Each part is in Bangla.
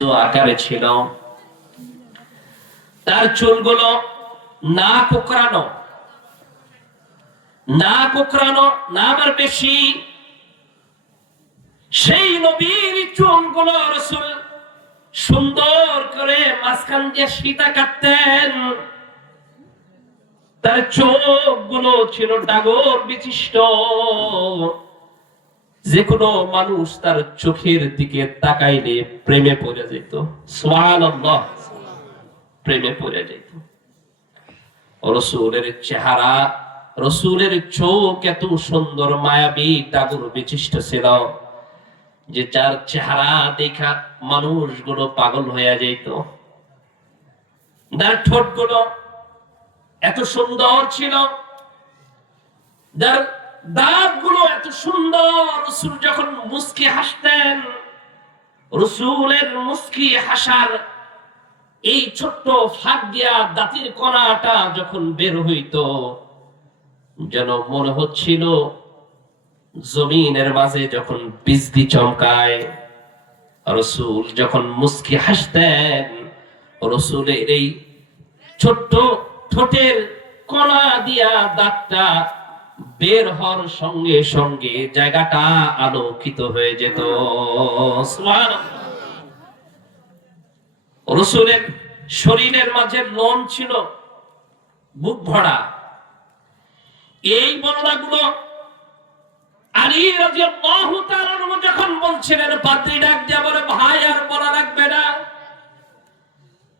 আকারে ছিল। তার চুলগুলো না কোকড়ানো, না আবার বেশি। সেই নবীর চুলগুলো রাসূল সুন্দর করে মাঝখান দিয়ে ফিতা কাটতেন। তার চোখগুলো ছিল ডাগর বিশিষ্ট। যে কোনো মানুষ তার চোখের দিকে তাকাইলে প্রেমে পড়ে যেত। সুবহানাল্লাহ, প্রেমে পড়ে যেত। রাসূলের চেহারা, রাসূলের চোখ এত সুন্দর মায়াবী ডাগর বিশিষ্ট ছিল যে যার চেহারা দেখা মানুষগুলো পাগল হয়ে যেত। তার ঠোঁটগুলো এত সুন্দর ছিল, যার দাঁতগুলো এত সুন্দর। রাসূল যখন মুস্কি হাসতেন, রাসূলের মুস্কি হাসার এই ছোট্ট ফাঁক দিয়া দাঁতের কণাটা যখন বের হইতো, যেন মনে হচ্ছিল জমিনের মাঝে যখন বিজলি চমকায়। রাসূল যখন মুস্কি হাসতেন, রাসূলের এই ছোট্ট ঠোঁটের কণা দিয়া দাঁতটা বের হওয়ার সঙ্গে সঙ্গে জায়গাটা আলোকিত হয়ে যেত। সুবহানাল্লাহ। রাসূলের শরীরের মাঝে লোম ছিল বুক ভরা। এই বর্ণনাগুলো আলী রাদিয়াল্লাহু তাআলা যখন বলছিলেন, পাদ্রী ডাক দিয়ে বলে, ভাই আর বলা লাগবে না,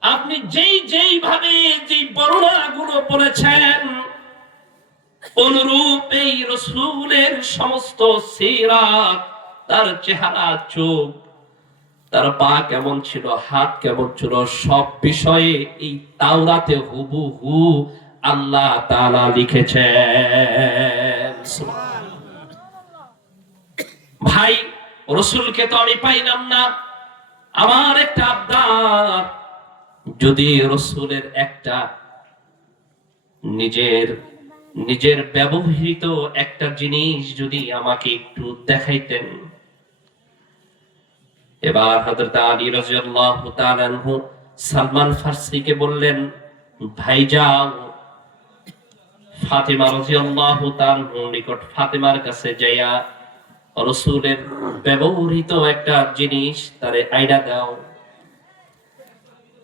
আপনি যেই ভাবে যে বর্ণনাগুলো বলেছেন অনুরূপ এই রাসূলের সমস্ত সিরাত, তার চেহারা, চোখ, তার পা কেমন ছিল, হাত কেমন ছিল, সব বিষয়ে এই তাওরাতে হুবহু আল্লাহ তাআলা লিখেছেন। ভাই, রাসূলকে তো আমি পাইলাম না। আমার একটা আবদার, যদি রাসূলের একটা নিজের ব্যবহৃত একটা জিনিস যদি আমাকে একটু দেখাইতেন। এবার হযরত আলী রাদিয়াল্লাহু তাআলা আনহু সালমান ফারসিকে বললেন, ভাই যাও ফাতেমা রাদিয়াল্লাহু তাআলার নিকট, ফাতেমার কাছে যাইয়া রাসূলের ব্যবহৃত একটা জিনিস তারে আইনা দাও।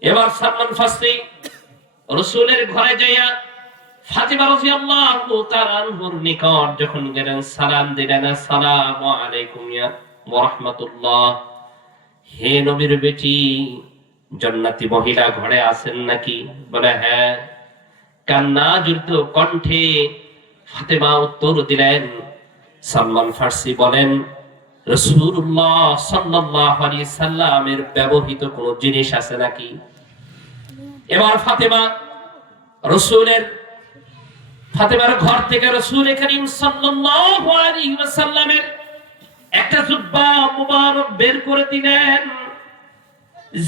এবার সালমান ফারসি রাসূলের ঘরে যাইয়া ফাতেমা রাদিয়াল্লাহু তাআলা আনহুর নিকট যখন গেলেন, সালাম দিলেন, আসসালামু আলাইকুম ইয়া ওয়া রাহমাতুল্লাহ। হে নবীর বেটি, জান্নাতি মহিলা ঘরে আছেন নাকি? বলে হ্যাঁ। কান্না জড়িত কণ্ঠে ফাতেমা উত্তর দিলেন। সালমান ফারসি বলেন, রাসূলুল্লাহ সাল্লাল্লাহু আলাইহি সাল্লামের ব্যবহৃত কোন জিনিস আছে নাকি? এবার ফাতেমার ঘর থেকে রাসূল করিম সাল্লাল্লাহু আলাইহি ওয়াসাল্লামের একটা জুব্বা মুবারক বের করে দিলেন।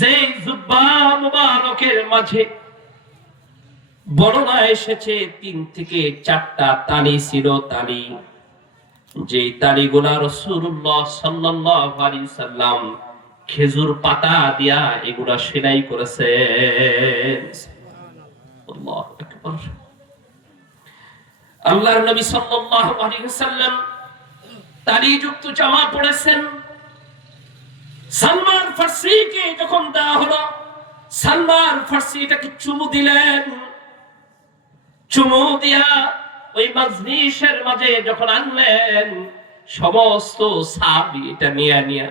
যে জুব্বা মুবারকের মাঝে বর্ণনা এসেছে 3 থেকে 4টা তালি ছিল। তালি, যে তালিগুলা রাসূলুল্লাহ সাল্লাল্লাহু আলাইহি সাল্লাম খেজুর পাতা দিয়া এগুলা সেলাই করেছেন। আল্লাহু আকবার। আল্লাহর নবী সাল্লাল্লাহু আলাইহি ওয়াসাল্লাম তালিযুক্ত জামা পরেছেন। সালমান ফারসিকে যখন দেওয়া হলো, সালমান ফারসি এটাকে চুমু দিলেন। চুমু দিয়া ওই মাজলিসের মাঝে যখন আনলেন, সমস্ত সাহাবী এটা নিয়ে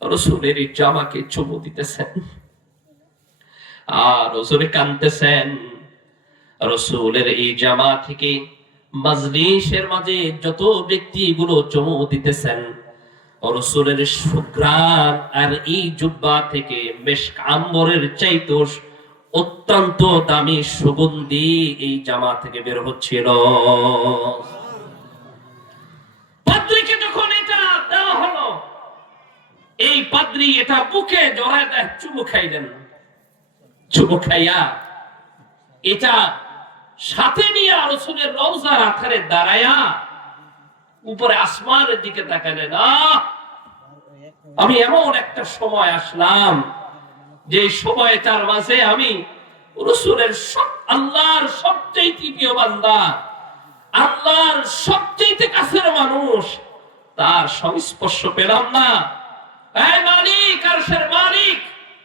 রাসূলের জামাকে চুমু দিতেছেন আর রাসূলে কাঁদতেছেন। রাসূলের এই জামা থেকে মাজলিসের মাঝে যত ব্যক্তিগুলো চুমু দিতেছেন, রাসূলের সুঘ্রাণ আর এই জুব্বা থেকে মিশক আম্বরের চাইতে অত্যন্ত দামি সুগন্ধি এই জামা থেকে বের হচ্ছিল। পাদ্রীকে যখন এটা দেওয়া হলো, এই পাদ্রী এটা বুকে জড়ায় দেয়, চুমু খাইলেন। চুমু খাইয়া এটা সাথে নিয়ে রাসূলের রওজার আথারে দাঁড়ায়া উপরে আসমানের দিকে তাকালেন। আমি এমন একটা সময় আসলাম যে সময়টার মাঝে আমি রাসূলের আল্লাহর সবচেয়ে প্রিয় বান্দা, আল্লাহর সবচেয়ে কাছের মানুষ, তার সংস্পর্শ পেলাম না। এই মালিক, আরশের মালিক,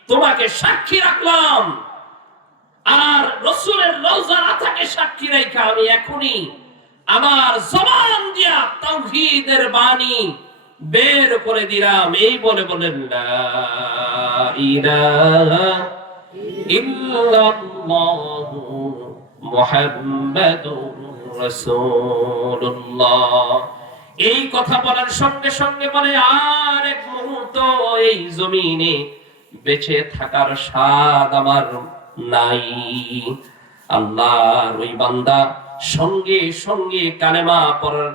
তোমাকে সাক্ষী রাখলাম, আর রাসূলের রওজা রাতাকে সাক্ষী রেখে আমি এখনই আমার জবান দিয়া তাওহীদের বাণী বের করে দিলাম। এই বলে বলেন লা ইলাহা ইল্লাল্লাহু মুহাম্মাদুর রাসূলুল্লাহ। এই কথা বলার সঙ্গে সঙ্গে বলে আর এক মুহূর্ত এই জমিনে বেঁচে থাকার স্বাদ আমার নাই। আল্লাহর ওই বান্দা সঙ্গে সঙ্গে কালেমা পড়ার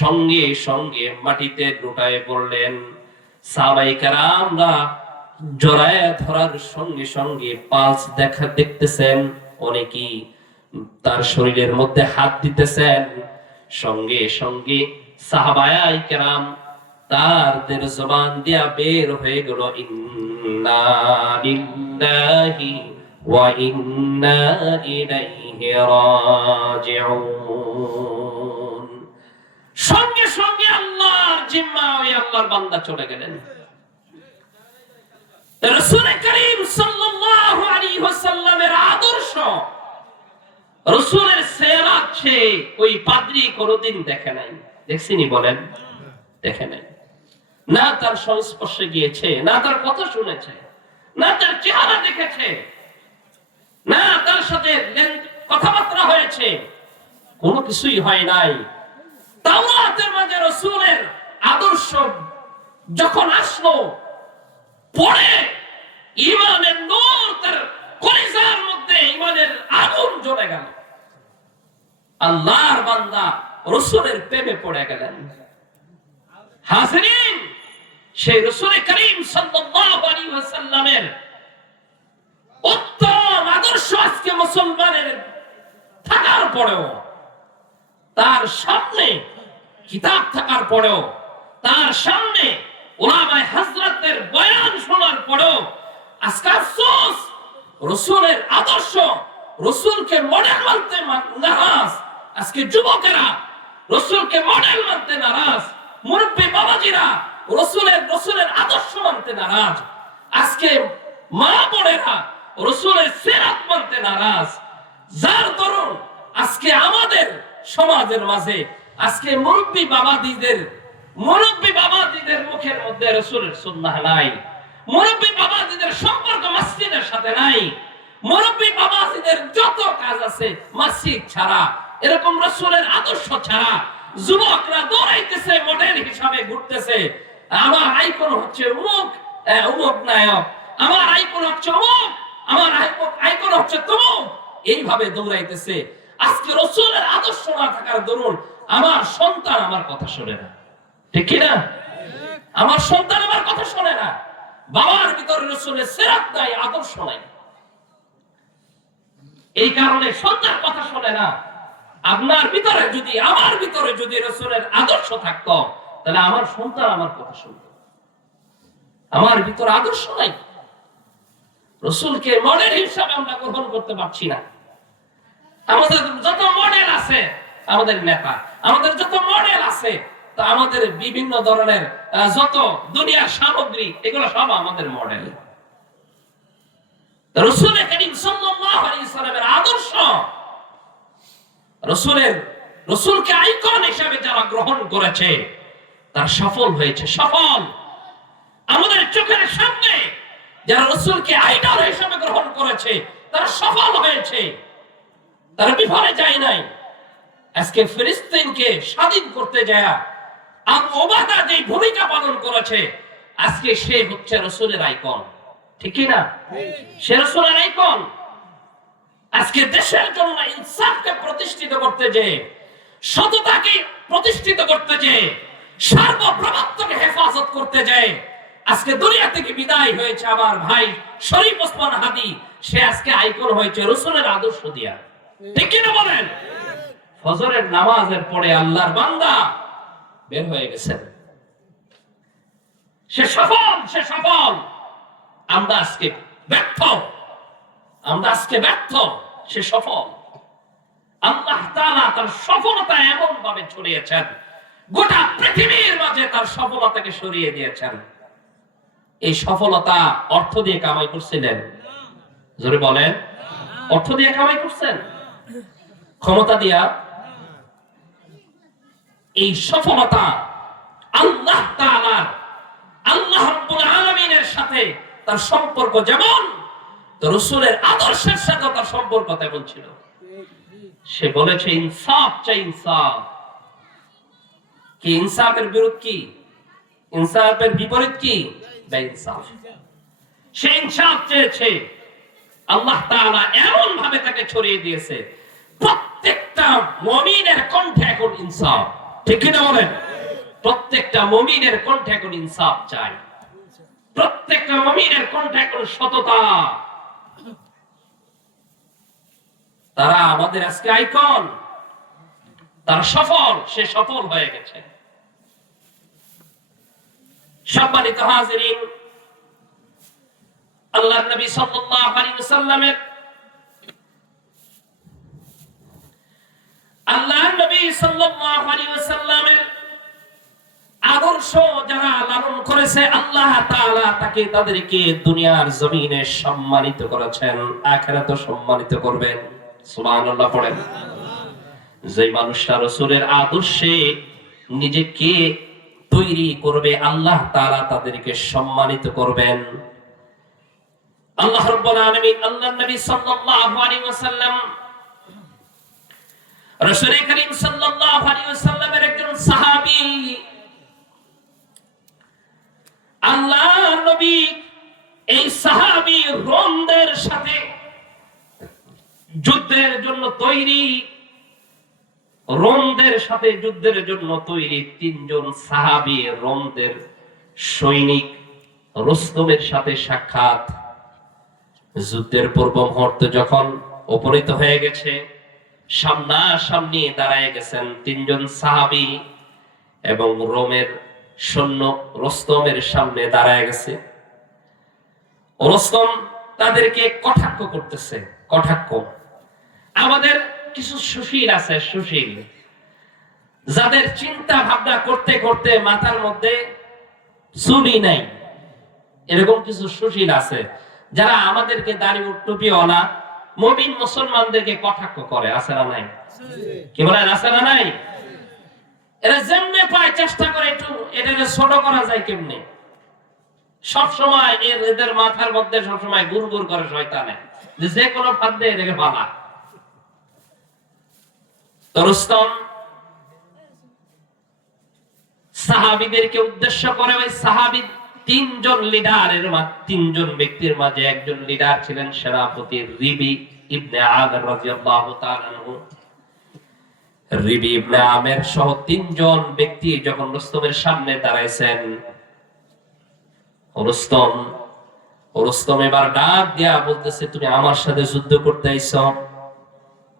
সঙ্গে সঙ্গে মাটিতে লুটায়ে পড়লেন। সাহাবায়ে কেরামরা জড়ায়ে ধরার সঙ্গে সঙ্গে পালস দেখতেছেন, অনেকেই তার শরীরের মধ্যে হাত দিতেছেন। সঙ্গে সঙ্গে সাহাবায়ে কেরাম তাদের জবান দিয়া বের হয়ে গেল ইন্না লিল্লাহি ওয়া ইন্না ইলাইহি রাজিউন। সঙ্গে সঙ্গে আল্লাহর জিম্মা ওই আল্লাহর বান্দা চলে গেলেন। রাসূল করিম সাল্লাল্লাহু আলাইহি ওয়াসাল্লামের আদর্শ, রাসূলের সিরাত সে ওই পাদ্রী কোনদিন দেখে নাই। দেখছিনি বলেন? দেখে নাই। না তার সংস্পর্শে গিয়েছে, না তার কথা শুনেছে, না তার চেহারা দেখেছে, না তার সাথে কথাবার্তা হয়েছে, কোনো কিছুই হয় নাই। তাওরাতের মাঝে রাসূলের আদর্শ যখন আসলো, পরে ঈমানের নূর তার কলিজার মধ্যে ঈমানের আগুন জ্বলে গেল। আল্লাহর বান্দা রাসূলের প্রেমে পড়ে গেলেন। হাজিরিন, সেই রাসূল করিম সাল্লাল্লাহু আলাইহি ওয়াসাল্লামের উত্তম আদর্শ আজকে মুসলমানের থাকার পরেও, তার সামনে কিতাব থাকার পরেও, তার সামনে উলামায়ে হযরতের বয়ান শোনার পরেও আজকে আফসোস, রাসূলের আদর্শ, রাসূলকে মডেল মানতে নারাজ। আজকে যুবকেরা রাসূলকে মডেল মানতে নারাজ, মুরব্বি বাবাজিরা রাসূলের আদর্শ মানতে নারাজ। আজকে মা বোনেরা রাসূলের সিরাত মানতে নারাজ। যার দরুন আজকে আমাদের সমাজের মাঝে আজকে মুরব্বি বাবাজিদের মুখের মধ্যে রাসূলের সুন্নাহ নাই। মুরব্বি বাবাজিদের সম্পর্ক মসজিদের সাথে নাই। মুরব্বি বাবাজিদের যত কাজ আছে মসজিদ ছাড়া, এরকম রাসূলের আদর্শ ছাড়া যুবকরা দৌড়াইতেছে, মডেল হিসাবে ঘুরতেছে। আমার আইকন হচ্ছে অমুক নায়ক, আমার আইকন হচ্ছে অমুক, আমার আইকন হচ্ছে তমুক, এইভাবে দৌড়াইতেছে। আজকে রাসূলের আদর্শ না থাকার দরুন আমার সন্তান আমার কথা শোনে না, ঠিক কি না? আমার সন্তান আমার কথা শোনে না। বাবার ভিতরে রাসূলের সিরাত নাই, আদর্শ নাই, এই কারণে সন্তান কথা শোনে না। আপনার ভিতরে যদি, আমার ভিতরে যদি রাসূলের আদর্শ থাকতো, তাহলে আমার সন্তান আমার কথা শুনতো। আমার ভিতরে আদর্শ নাই, রাসূলকে মডেল হিসেবে আমরা গ্রহণ করতে পারছি না। আমাদের যত মডেল আছে, আমাদের নেতা, আমাদের যত মডেল আছে, তা আমাদের বিভিন্ন ধরনের যত দুনিয়ার সামগ্রী, এগুলো সব আমাদের মডেল। রাসূল করিম সাল্লাল্লাহু আলাইহি ওয়াসাল্লামের আদর্শ, রাসূলকে আইকন হিসেবে যারা গ্রহণ করেছে তারা সফল হয়েছে, সফল। আমাদের চোখের সামনে যারা রাসূলকে আইডল হিসেবে গ্রহণ করেছে তারা সফল হয়েছে, তারা বিফলে যায় নাই। আজকে ফিলিস্তিনকে স্বাধীন করতে যায় আবু ওবাদা যে ভূমিকা পালন করেছে, আজকে সে হচ্ছে রাসূলের আইকন, ঠিক কি না? সে রাসূলের আইকন। আজকে দেশের জন্য ইনসাফকে প্রতিষ্ঠিত করতে যে, সততাকে প্রতিষ্ঠিত করতে যে, সার্বভৌমত্বকে হেফাজত করতে যায়, আজকে দুনিয়া থেকে বিদায় হয়েছে আমার ভাই শরীফ ওসমান হাদি। সে আজকে আইকন হয়েছে রাসূলের আদর্শ দিয়া, ঠিক কি না বলেন? ফজরের নামাজের পরে আল্লাহর বান্দা বের হয়ে গেছেন, সে সফল, সে সফল। আমরা আজকে ব্যর্থ, আমরা আজকে ব্যর্থ, সে সফল। আল্লাহ তাআলা তার সফলতা এমন ভাবে ছড়িয়েছেন, গোটা পৃথিবীর মাঝে তার সফলতাকে সরিয়ে দিয়েছেন। এই সফলতা অর্থ দিয়ে কামাই করছিলেন? জোরে বলেন, অর্থ দিয়ে কামাই করছেন? ক্ষমতা দিয়া? এই সফলতা আল্লাহ তাআলার, আল্লাহ রাব্বুল আলামিনের সাথে তার সম্পর্ক যেমন, তো রাসূলের আদর্শের সাথে তার সম্পর্ক তেমন ছিল। সে বলেছে ইনসাফ চাই, ইনসাফ। কি ইনসাফের বিরোধ কি? ইনসাফের বিপরীত কি? বেইনসাফ। সে ইনসাফ চেয়েছে, আল্লাহ তাআলা এমন ভাবে তাকে ছড়িয়ে দিয়েছে, প্রত্যেকটা মুমিনের কণ্ঠে এখন ইনসাফ। ঠিক কি না বলেন? প্রত্যেকটা মুমিনের কণ্ঠে এখন ইনসাফ চাই, প্রত্যেকটা মুমিনের কণ্ঠে এখন সততা। তারা আমাদের আজকে আইকন, তার সফল, সে সফল হয়ে গেছে। সম্মানিত হাজিরিন, আল্লাহর নবী সাল্লাল্লাহু আলাইহি ওয়াসাল্লামের আদর্শ যারা লালন করেছে, আল্লাহ তাআলা তাকে তাদেরকে দুনিয়ার জমিনে সম্মানিত করেছেন, আখিরাতেও সম্মানিত করবেন। সুবহানাল্লাহ পড়েন। যে মানুষটা রাসূলের আদর্শে নিজেকে তৈরি করবে, আল্লাহ তাআলা তাদেরকে সম্মানিত করবেন। আল্লাহ রাব্বুল আলামিন, আল্লাহর নবী সাল্লাল্লাহু আলাইহি ওয়াসাল্লাম, রাসূল করিম সাল্লাল্লাহু আলাইহি ওয়াসাল্লামের একজন সাহাবী, আল্লাহর নবী এই সাহাবী রোমদের সাথে যুদ্ধের জন্য তৈরি, রোমদের সাথে যুদ্ধের জন্য তৈরি। তিনজন সাহাবী রোমদের সৈনিক রুস্তমের সাথে সাক্ষাৎ। যুদ্ধের পূর্ব মুহূর্তে যখন উপনীত হয়ে গেছে, সামনাসামনি দাঁড়ায় গেছেন তিনজন সাহাবী, এবং রোমের সৈন্য রুস্তমের সামনে দাঁড়ায় গেছে। রুস্তম তাদেরকে কটাক্ষ করতেছে। কটাক্ষ, আমাদের কিছু সুশীল আছে, সুশীল, যাদের চিন্তা ভাবনা করতে করতে মাথার মধ্যে চুলই নাই, এরকম কিছু সুশীল আছে যারা আমাদেরকে দাড়ি টুপিওয়ালা মুমিন মুসলমানদেরকে কটাক্ষ করে। আছে না নাই? কি বলেন, আছে না নাই? এরা যেমনে পায় চেষ্টা করে একটু এটাকে ছোট করা যায় কেমনে। সব সময় এদের মাথার মধ্যে সব সময় গুড়গুড় করে শয়তানে, যে কোনো ফাঁদ দিয়ে এটাকে বালা। তো রুস্তম সাহাবীদেরকে উদ্দেশ্য করে, ওই সাহাবী তিনজন লিডারের, তিনজন ব্যক্তির মাঝে একজন লিডার ছিলেন সেনাপতি রিবি ইবনে আমের রাদিয়াল্লাহু তাআলা আনহু। রিবি ইবনে আমের সহ তিনজন ব্যক্তি যখন রুস্তমের সামনে দাঁড়াইছেন, রুস্তম এবার ডাক দিয়া বলতেছে, তুমি আমার সাথে যুদ্ধ করতে আইছো?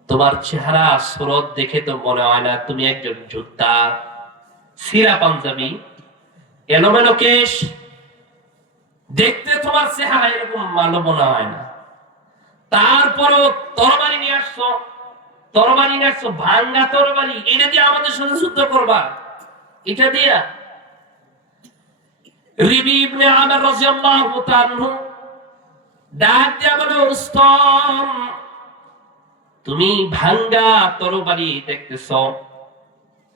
তোমার চেহারা সুরত দেখে তো মনে হয় না তুমি একজন যোদ্ধা। সিরা পাঞ্জাবি, এলোমেলো কেশ, দেখতে তোমার চেহারা এরকম ভালো মনে হয় না। তারপরও তরবারি নিয়ে আসছো, তরবারি নিয়ে আসছো, ভাঙ্গা তরবারি, এটা দিয়ে আমাদের সাথে যুদ্ধ করবা? এটা দিয়া? রিবি ইবনে আমের রাদিয়াল্লাহু তাআলা আনহু ডাক দিয়া বলে, রুস্তম, তুমি ভাঙ্গা তরবারি দেখতেছো,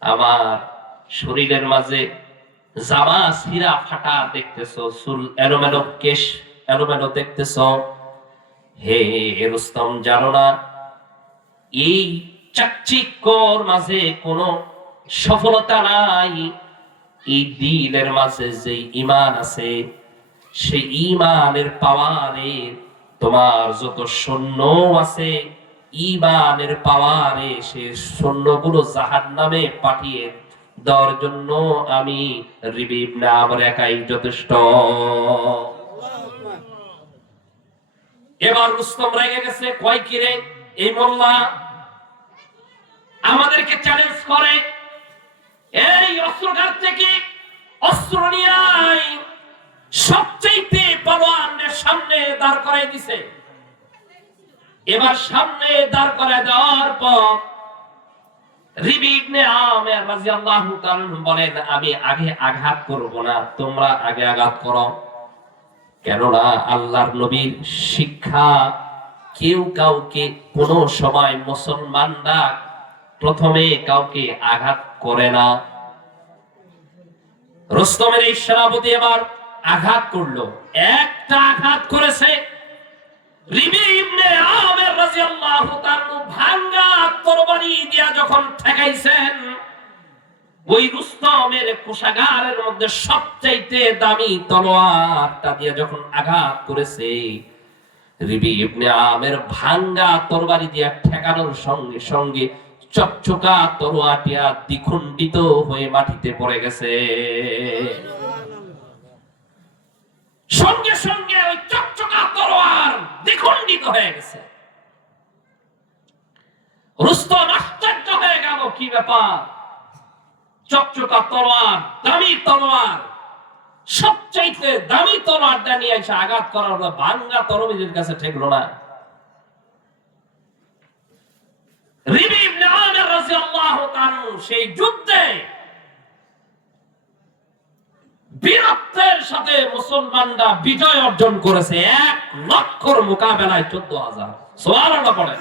আমার শরীরের মাঝে জামা ছিঁড়া ফাটা দেখতেছো, চুল এলোমেলো, কেশ এলোমেলো দেখতেছো। হে রুস্তম, জানো না এই চাকচিক্যর মাঝে কোনো সফলতা নাই? এই দিলের মাঝে যে ঈমান আছে, সেই ঈমানের পাওয়ারে তোমার যত সৈন্য আছে, ঈমানের পাওয়ারে সে সৈন্যগুলো জাহান্নামে পাঠিয়ে দেওয়ার জন্য আমি রিবি ইবনে আমর একাই যথেষ্ট। এবার রুস্তম রেগে গেছে, কয় কি রে, এই মোল্লা আমাদেরকে চ্যালেঞ্জ করে, এই অস্ত্রঘাত থেকে অস্ত্র নিয়ে আয়, সবচেয়ে পালোয়ানের সামনে দাঁড় করাই দিছে। এবার সামনে দাঁড় করায় দেওয়ার পর রিবি ইবনে আমের রাদিয়াল্লাহু তাআলা বলেন, আমি আগে আঘাত করব না, তোমরা আগে আঘাত করো। কেননা আল্লাহর নবীর শিক্ষা, কেউ কাউকে কোন সময় মুসলমানরা প্রথমে কাউকে আঘাত করে না। রুস্তমের এই সেনাপতি এবার আঘাত করলো, একটা আঘাত করেছে। রিবি ইবনে আমের রাদিয়াল্লাহু তাআলা ভাঙা তরবারি দিয়া যখন ঠেকাইছেন, ওই রুস্তমের কোষাগারের মধ্যে সবচাইতে দামি তলোয়ারটা দিয়ে যখন আঘাত করেছে, রিবি ইবনে আমের ভাঙা তরবারি দিয়া ঠেকানোর সঙ্গে সঙ্গে চকচকা তরোয়াটিয়া দ্বিখণ্ডিত হয়ে মাটিতে পড়ে গেছে। সঙ্গে সঙ্গে ওই চকচকা তরোয়ার দ্বিখণ্ডিত হয়ে গেছে। রুস্তম আশ্চর্য হয়ে গেল, কি ব্যাপার? চকচকা তরোয়ার, দামি তরোয়ার, সবচাইতে দামি তরোয়ারটা নিয়ে এসে আঘাত করার ভাঙা তরবারির কাছে ঠেকলো না। রিবি ইবনে আমের রাদিয়াল্লাহু তাআলা সেই যুদ্ধে বীরত্বের সাথে মুসলমানরা বিজয় অর্জন করেছে। 1 লক্ষর মোকাবেলায় 14,000। সুবহানাল্লাহ পড়েন।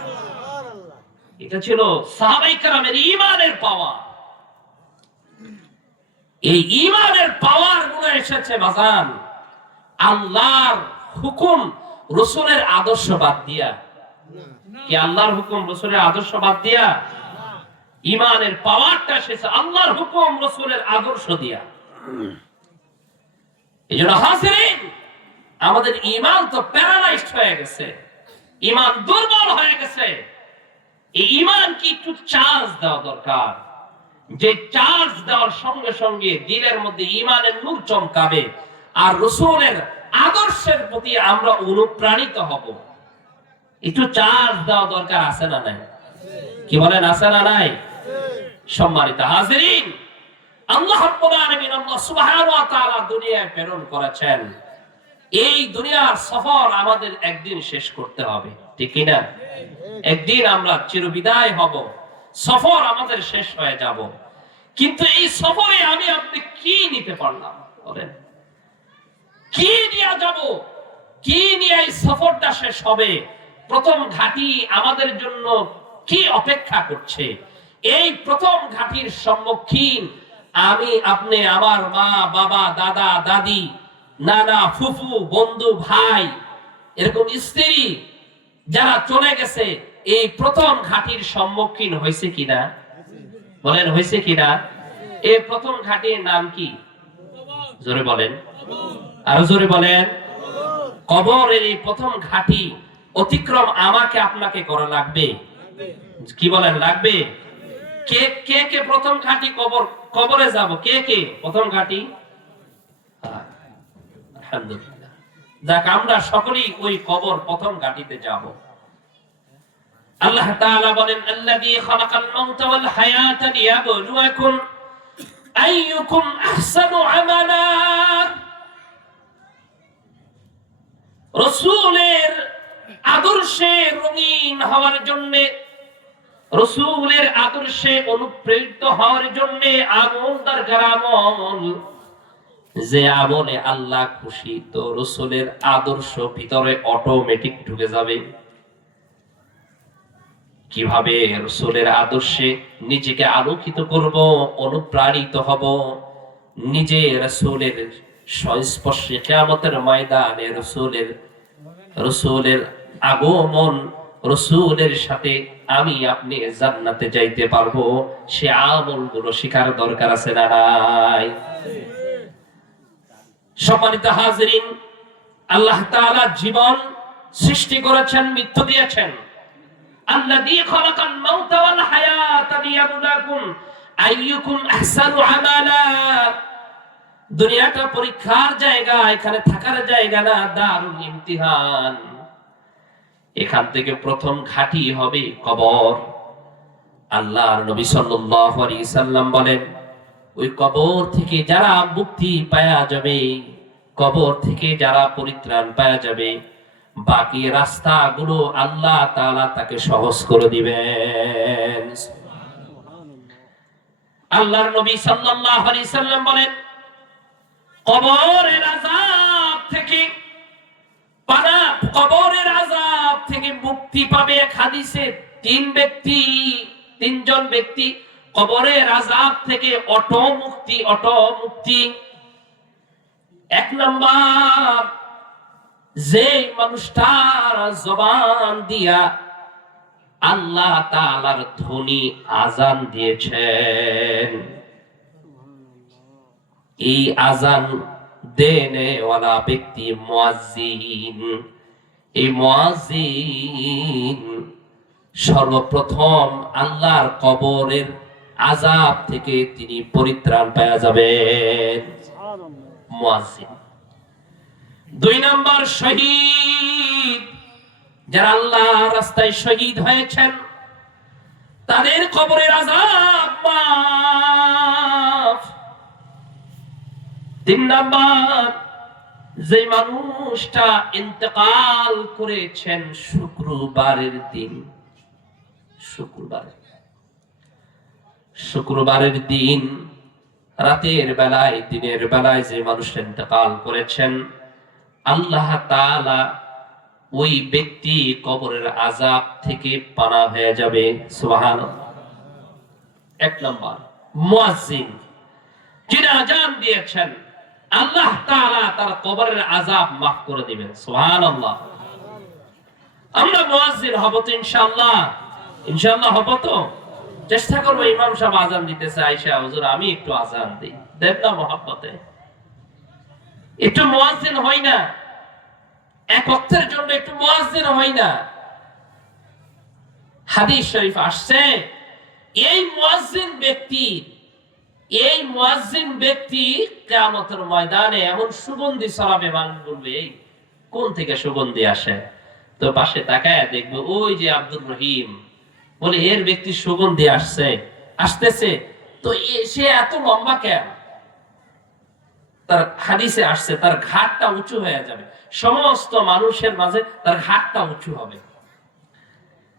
এটা ছিল সাহাবায়ে কেরামের ঈমানের পাওয়ার। এই ঈমানের পাওয়ার গুলো এসেছে বাজান আল্লাহর হুকুম রাসূলের আদর্শ বাদ দিয়া। কি আল্লাহর হুকুম রাসূলের আদর্শ বাদ দিয়া? ঈমানের পাওয়ারটা এসেছে আল্লাহর হুকুম রাসূলের আদর্শ দিয়া। এজন্য হাজিরিন, আমাদের ঈমান তো প্যারালাইজড হয়ে গেছে, ঈমান দুর্বল হয়ে গেছে। এই ঈমান কি একটু চার্জ দেওয়া দরকার, যে চার্জ দেওয়ার সঙ্গে সঙ্গে দিলের মধ্যে ঈমানের নূর চমকাবে আর রাসূলের আদর্শের প্রতি আমরা অনুপ্রাণিত হব। একটু চার্জ দেওয়া দরকার, আছে না নাই? কি বলেন, আছে না নাই? সম্মানিত হাজিরিন, আল্লাহ রাব্বুল আলামিন, আল্লাহ সুবহানাহু ওয়া তাআলা দুনিয়ায় প্রেরণ করেছেন। এই দুনিয়ার সফর আমাদের একদিন শেষ করতে হবে, ঠিক কি না? একদিন আমরা চিরবিদায় হব, সফর আমাদের শেষ হয়ে যাব। কিন্তু এই সফরে আমি আপনি কি নিতে পারলাম বলেন? কি নিয়ে যাব? কি নিয়ে এই সফরটা শেষ হবে? প্রথম ঘাঁটি আমাদের জন্য কি অপেক্ষা করছে? এই প্রথম ঘাঁটির সম্মুখীন আমি আপনি, আমার মা বাবা, দাদা দাদি, নানা ফুফু, বন্ধু ভাই, এরকম স্ত্রী যারা চলে গেছে, এই প্রথম ঘাঁটির সম্মুখীন হয়েছে কিনা বলেন? হয়েছে কিনা? এই প্রথম ঘাঁটির নাম কি? জোরে বলেন, আরো জোরে বলেন। কবরের এই প্রথম ঘাঁটি অতিক্রম আমাকে আপনাকে করা লাগবে। কি বলেন, লাগবে? কে কে কে প্রথম ঘাঁটি কবরে যাব? কে কে প্রথম ঘাঁটি? আলহামদুলিল্লাহ, যাক আমরা সকলেই ওই কবর প্রথম ঘাঁটিতে যাব। আল্লাহ তাআলা বলেন, আল্লাযী খালাকাল মাউতা ওয়াল হায়াতা লিয়াবলুয়াকুম আইয়ুকুম আহসানু আমালা। রাসূলের আদর্শে রঙিন হওয়ার জন্য, রাসূলের আদর্শে অনুপ্রেরিত হওয়ার জন্য আমল দরকার। আমল, যে আমলে আল্লাহ খুশি, তো রাসূলের আদর্শ ভিতরে অটোমেটিক ঢুকে যাবে। কিভাবে রাসূলের আদর্শে নিজেকে আলোকিত করব, অনুপ্রাণিত হব, নিজে রাসূলের সংস্পর্শে কিয়ামতের ময়দানে রাসূলের আগমন, রাসূলের সাথে আমি আপনি জান্নাতে যাইতে পারবো, সে আমলগুলো শেখার দরকার আছে না নাই? সম্মানিত হাজিরিন, আল্লাহ তাআলা জীবন সৃষ্টি করেছেন, মৃত্যু দিয়েছেন। আল্লাযী খালাকাল মাউতা ওয়াল হায়াতা লিয়াবলুয়াকুম আইয়ুকুম আহসানু আমালা। দুনিয়াটা পরীক্ষার জায়গা, এখানে থাকার জায়গা না, দারুল ইমতিহান। এখান থেকে প্রথম ঘাঁটি হবে কবর। আল্লাহর নবী সাল্লাল্লাহু আলাইহি সাল্লাম বলেন, ওই কবর থেকে যারা মুক্তি পাওয়া যাবে, কবর থেকে যারা পরিত্রাণ পাওয়া যাবে, বাকি রাস্তাগুলো আল্লাহ তাআলা তাকে সহজ করে দিবেন। আল্লাহর নবী সাল্লাল্লাহু আলাইহি সাল্লাম বলেন, কবরের আযাব থেকে কবরের আযাব থেকে মুক্তি পাবে এক হাদিসে তিনজন ব্যক্তি কবরের আযাব থেকে অটো মুক্তি। এক নাম্বার, যে মানুষটার জবান দিয়া আল্লাহ তাআলার ধ্বনি আযান দিয়েছেন, এই আযান দেনে ওয়ালা ব্যক্তি মুয়াজ্জিন, এই মুয়াজ্জিন সর্বপ্রথম আল্লাহর কবরের আযাব থেকে তিনি পরিত্রাণ পাওয়া যাবেন। মুয়াজ্জিন। দুই নাম্বার, শহীদ, যারা আল্লাহর রাস্তায় শহীদ হয়েছেন তাদের কবরের আযাব মাফ। তিন নাম্বার, যে মানুষটা ইন্তেকাল করেছেন শুক্রবারের দিন, শুক্রবারের দিন রাতের বেলায়, দিনের বেলায় যে মানুষটা ইন্তেকাল করেছেন, আল্লাহ তাআলা ওই ব্যক্তি কবরের আযাব থেকে পানা হয়ে যাবে। সুবহানাল্লাহ। এক নাম্বার, মুয়াজ্জিন, যিনি আযান দিয়েছেন, আল্লাহ তাআলা তার কবরের আযাব মাফ করে দিবেন। সুবহানাল্লাহ। আমরা মুয়াজ্জিন হব তো ইনশাআল্লাহ? ইনশাআল্লাহ হব তো? চেষ্টা করব। ইমাম সাহেব আযান দিতেছে, আয়েশা হুজুর আমি একটু আযান দেই, দেন না মহব্বতে, একটু মুয়াজ্জিন হই না? এক ওয়াক্তের জন্য একটু মুয়াজ্জিন হই না? হাদিস শরীফ আসছে, এই মুয়াজ্জিন ব্যক্তি কিয়ামতের ময়দানে এমন সুগন্ধি ছড়াবে, মানুষ বলবে এই কোন থেকে সুগন্ধি আসে? তো পাশে তাকায় দেখবে ওই যে আব্দুর রহিম, বলে এর ব্যক্তি সুগন্ধি আসতেছে, তো সে এত লম্বা কেন? তার হাদিসে আসছে তার ঘাটটা উঁচু হয়ে যাবে, সমস্ত মানুষের মাঝে তার ঘাটটা উঁচু হবে।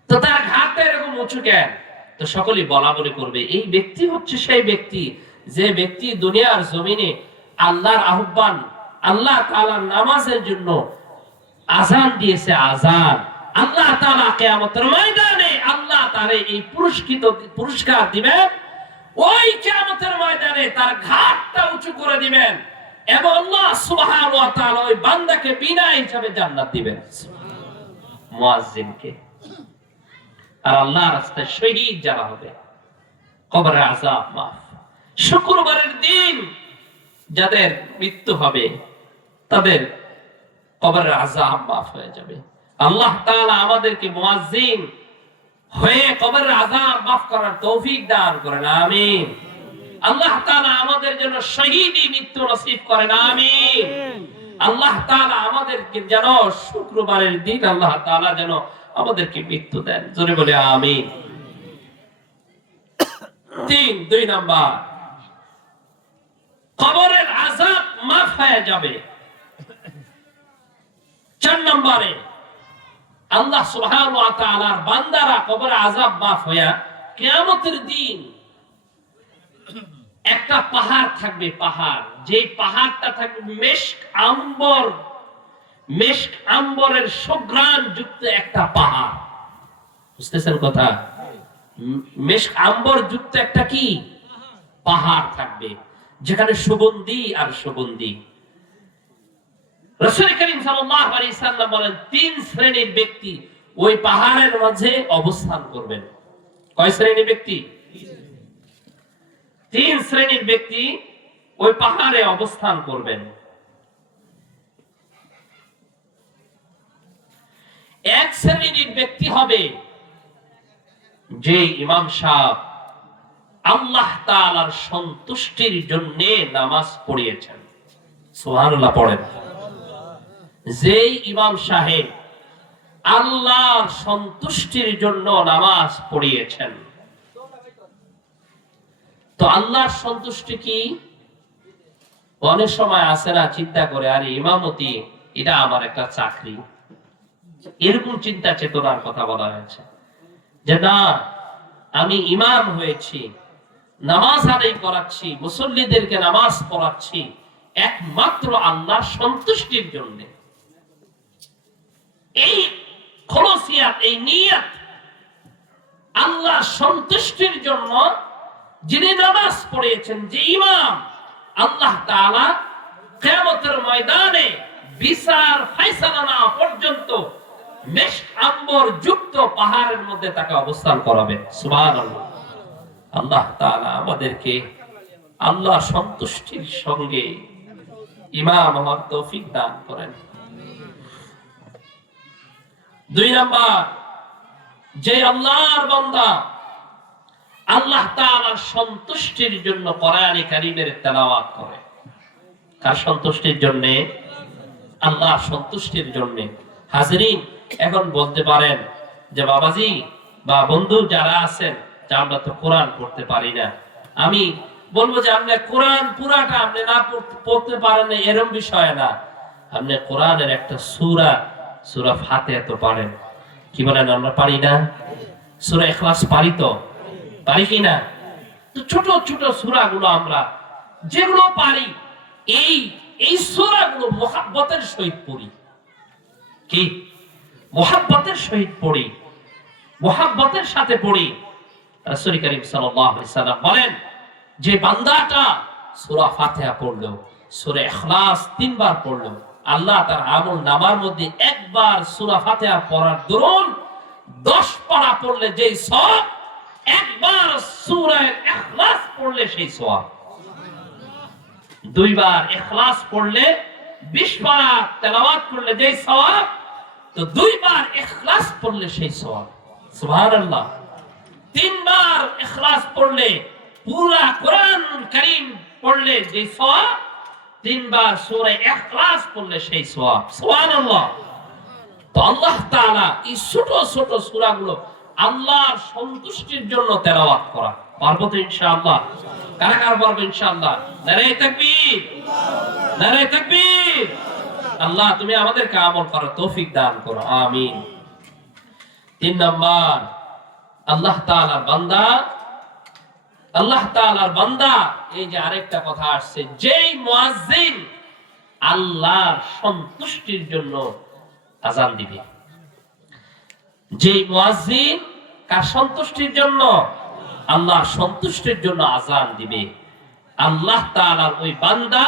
তো তার ঘাটটা এরকম উঁচু কেন? তো সকলেই বলা বলি করবে এই ব্যক্তি হচ্ছে সেই ব্যক্তি যে ব্যক্তি দুনিয়ার জমিনে আল্লাহর আহ্বান, আল্লাহ তাআলার নামাজের জন্য আযান দিয়েছে। আযান আল্লাহ তাআলা কিয়ামতের ময়দানে আল্লাহ তাআলা এই পুরস্কার দিবেন, ওই কিয়ামতের ময়দানে তার ঘাটটা উঁচু করে দিবেন এবং আল্লাহ সুবহানাহু ওয়া তাআলা ওই বান্দাকে বিনা হিসাবে জান্নাত দিবেন। মুয়াজ্জিনকে। আর আল্লাহর রাস্তায় শহীদ যারা হবে, কবরের আযাব মাফ। শুক্রবারের দিন যাদের মৃত্যু হবে তাদের কবরের আযাব মাফ হয়ে যাবে। আল্লাহ তাআলা আমাদেরকে মুয়াজ্জিন হয়ে কবরের আযাব মাফ করার তৌফিক দান করেন, আমিন। আল্লাহ তাআলা আমাদের জন্য শহীদি মৃত্যু নসিব করেন, আমিন। আল্লাহ তাআলা আমাদেরকে যেন শুক্রবারের দিন আল্লাহ তাআলা যেন আমাদেরকে মৃত্যু দেন, জোরে বলে আমিন। দুই নাম্বার, কবরের আযাব মাফ হয়ে যাবে। 4 নম্বরে, আল্লাহ সুবহানাহু ওয়া তাআলার বান্দারা কবরের আযাব মাফ হইয়া কিয়ামতের দিন একটা পাহাড় থাকবে, পাহাড়, যে পাহাড়টা থাকবে মেশক আম্বরের সুঘ্রাণ যুক্ত একটা পাহাড়। বুঝতেছেন কথা? মেশক আম্বর যুক্ত একটা কি পাহাড় থাকবে, যেখানে সুগন্ধি আর সুগন্ধি। রাসূল করিম সাল্লাল্লাহু আলাইহি সাল্লাম বলেন 3 শ্রেণীর ব্যক্তি ওই পাহাড়ের মাঝে অবস্থান করবেন। কয় শ্রেণীর ব্যক্তি? 3 শ্রেণীর ব্যক্তি ওই পাহাড়ে অবস্থান করবেন। এক শ্রেণীর ব্যক্তি হবে যে ইমাম সাহেব আল্লাহ তাআলার সন্তুষ্টির জন্য নামাজ পড়িয়েছেন। সুবহানাল্লাহ পড়েন। যে ইমাম সাহেব আল্লাহর সন্তুষ্টির জন্য নামাজ পড়িয়েছেন, তো আল্লাহর সন্তুষ্টি কি? অনেক সময় আসে না, চিন্তা করে আরে ইমামতি এটা আমার একটা চাকরি, এরকম চিন্তা চেতনার কথা বলা হয়েছে। যে না, আমি ইমাম হয়েছি, নামাজ আদায় করাচ্ছি, মুসল্লিদেরকে নামাজ পড়াচ্ছি একমাত্র আল্লাহর সন্তুষ্টির জন্য। এই খলসিয়াত, এই নিয়ত আল্লাহর সন্তুষ্টির জন্য যিনি নামাজ পড়িয়েছেন, যে ইমাম, আল্লাহ তাআলা কিয়ামতের ময়দানে বিচার ফায়সালা না পর্যন্ত মেশক আম্বর যুক্ত পাহাড়ের মধ্যে তাকে অবস্থান করাবেন। সুবহানাল্লাহ। আল্লাহ তাআলা আমাদেরকে আল্লাহ সন্তুষ্টির সঙ্গে ইমাম হওয়ার তৌফিক দান করেন। 2 নাম্বার, যে আল্লাহর বান্দা আল্লাহ তাআলার সন্তুষ্টির জন্য কোরআনে কারীমের তেলাওয়াত করে। কার সন্তুষ্টির জন্য? আল্লাহর সন্তুষ্টির জন্য। হাজরিন, এখন বলতে পারেন যে বাবাজি বা বন্ধু যারা আছেন যে আমরা তো কোরআন পড়তে পারি না, আমি বলবো যে আপনি কোরআন পুরাটা আপনি না পড়তে পারেন না এরকম বিষয় না। আপনি কোরআনের একটা সূরা, সূরা ফাতিহা তো পারেন। কি বলেন, আমরা পারি না? সূরা ইখলাস পারি তো, পারি কি না? তো ছোট ছোট সূরাগুলো আমরা যেগুলো পারি, এই সূরাগুলো মুহাব্বতের সহিত পড়ি। কি? মুহাব্বতের সহিত পড়ি, মুহাব্বতের সাথে পড়ি। রাসূল করিম সাল্লাল্লাহু আলাইহি সাল্লাম বলেন, যে বান্দাটা সূরা ফাতিহা পড়লো, সূরা ইখলাস 3 বার পড়লো, আল্লাহ তার আমল নামার মধ্যে একবার সূরা ফাতিহা পড়ার দরুন 10 পারা পড়লে যেই সওয়াব, একবার সূরা ইখলাস পড়লে সেই সওয়াব। 2 বার ইখলাস পড়লে 20 পারা তেলাওয়াত করলে যেই সওয়াব, তো 2 বার ইখলাস পড়লে সেই সওয়াব। সুবহানাল্লাহ। 3 বার ইখলাস পড়লে, পুরা কোরআন কারীম পড়লে যে সওয়াব, 3 বার সূরা ইখলাস পড়লে সেই সওয়াব। সুবহানাল্লাহ। তো আল্লাহ তাআলা এই ছোট ছোট সূরাগুলো আল্লাহর সন্তুষ্টির জন্য তেলাওয়াত করা পারবো তো ইনশাআল্লাহ? কারা কারা পারবো ইনশাআল্লাহ? নারে তাকবীর, নারে তাকবীর। আল্লাহ তুমি আমাদেরকে আমল করার তৌফিক দান করো, আমিন। 3 নাম্বার, আল্লাহ তাআলার বান্দা, আল্লাহ তাআলার বান্দা, এই যে আরেকটা কথা আসছে, যেই মুয়াজ্জিন আল্লাহর সন্তুষ্টির জন্য আযান দিবে, যেই মুয়াজ্জিন কার সন্তুষ্টির জন্য? আল্লাহর সন্তুষ্টির জন্য আযান দিবে, আল্লাহ তাআলার ওই বান্দা